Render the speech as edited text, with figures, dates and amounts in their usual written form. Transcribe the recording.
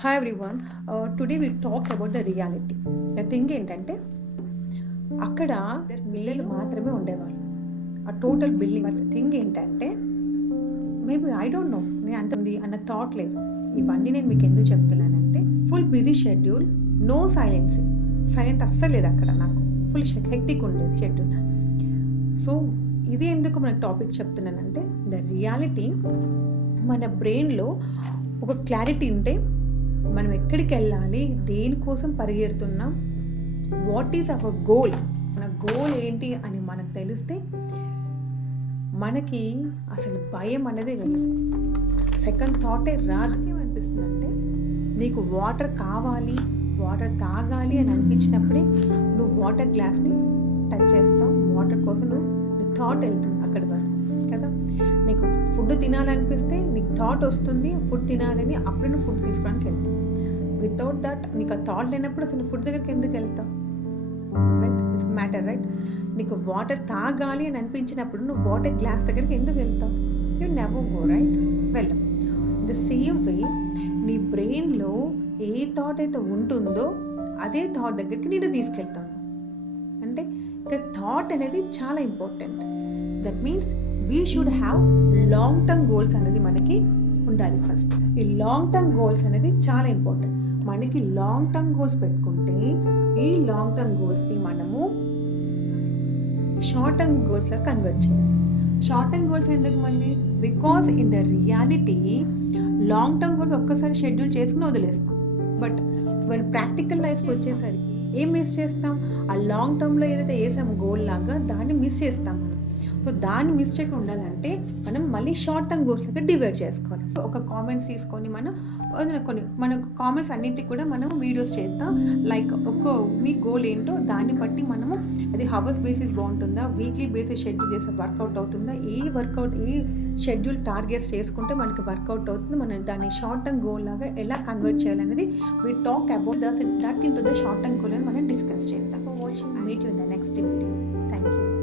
Hi everyone. Today we talk about the reality. The thing ఏంటంటే అక్కడ పిల్లలు మాత్రమే ఉండేవాళ్ళు. ఆ టోటల్ బిల్డింగ్. బట్ థింగ్ ఏంటంటే మేబీ ఐ డోంట్ నో నేను అంత ఉంది అన్న థాట్ లేదు. ఇవన్నీ నేను మీకు ఎందుకు చెప్తున్నానంటే full busy schedule, no silencing. Silent అస్సలు లేదు అక్కడ. నాకు ఫుల్ హెక్టిక్ ఉండేది షెడ్యూల్. సో ఇది ఎందుకు మన టాపిక్ చెప్తున్నానంటే ద రియాలిటీ మన బ్రెయిన్లో ఒక క్లారిటీ ఉంటే మనం ఎక్కడికి వెళ్ళాలి, దేనికోసం పరిగెడుతున్నాం, వాట్ ఈజ్ అవర్ గోల్, మన గోల్ ఏంటి అని మనకు తెలిస్తే మనకి అసలు భయం అనేది వెళ్ళదు. సెకండ్ థాటే రాదు. ఏమనిపిస్తుందంటే నీకు వాటర్ కావాలి, వాటర్ తాగాలి అని అనిపించినప్పుడే నువ్వు వాటర్ గ్లాస్ని టచ్ చేస్తావు. వాటర్ కోసం నువ్వు థాట్ వెళ్తుంది అక్కడి వరకు కదా. నీకు ఫుడ్ తినాలనిపిస్తే నీకు థాట్ వస్తుంది ఫుడ్ తినాలని, అప్పుడు నువ్వు ఫుడ్ తీసుకోవడానికి వెళ్తావు. వితౌట్ దట్ నీకు ఆ థాట్ లేనప్పుడు అసలు ఫుడ్ దగ్గరికి ఎందుకు వెళ్తావు? Right, it's matter right. నీకు వాటర్ తాగాలి అని అనిపించినప్పుడు నువ్వు వాటర్ గ్లాస్ దగ్గరికి ఎందుకు వెళ్తావు? యూ నెవర్ గో రైట్, వెళ్ళం. ద సేమ్ వే నీ బ్రెయిన్లో ఏ థాట్ అయితే ఉంటుందో అదే థాట్ దగ్గరికి నేను తీసుకెళ్తాను. అంటే ఇక్కడ థాట్ అనేది చాలా important. That means we should have long term goals అనేది మనకి ఉండాలి. ఫస్ట్ ఈ లాంగ్ టర్మ్ గోల్స్ అనేది చాలా ఇంపార్టెంట్. మనకి లాంగ్ టర్మ్ గోల్స్ పెట్టుకుంటే ఈ లాంగ్ టర్మ్ గోల్స్ని మనము షార్ట్ టర్మ్ గోల్స్గా కన్వర్ట్ చేయాలి. షార్ట్ టర్మ్ గోల్స్ ఎందుకు మళ్ళీ? Because in the reality long term goals ఒక్కసారి షెడ్యూల్ చేసుకుని వదిలేస్తాం. బట్ మన ప్రాక్టికల్ లైఫ్కి వచ్చేసరికి ఏం మిస్ చేస్తాం? ఆ లాంగ్ టర్మ్లో ఏదైతే వేసామో గోల్ లాగా దాన్ని మిస్ చేస్తాం మనం. సో దాన్ని మిస్ చేయకుండా ఉండాలంటే మనం మళ్ళీ షార్ట్ టర్మ్ గోల్స్గా డివైడ్ చేసుకోవాలి. ఒక కామెంట్స్ తీసుకొని మనం కొన్ని మన కామెంట్స్ అన్నిటికి కూడా మనం వీడియోస్ చేద్దాం. లైక్ మీ గోల్ ఏంటో దాన్ని బట్టి మనము అది హవర్స్ బేసిస్ బాగుంటుందా, వీక్లీ బేసిస్ షెడ్యూల్ చేస్తే వర్కౌట్ అవుతుందా, ఏ షెడ్యూల్ టార్గెట్స్ చేసుకుంటే మనకి వర్కౌట్ అవుతుంది, మనం దాన్ని షార్ట్ టర్మ్ గోల్ లాగా ఎలా కన్వర్ట్ చేయాలనేది we talk about that in to the short term goal అని మనం డిస్కస్ చేద్దాం. Meet you in the next video. Thank you.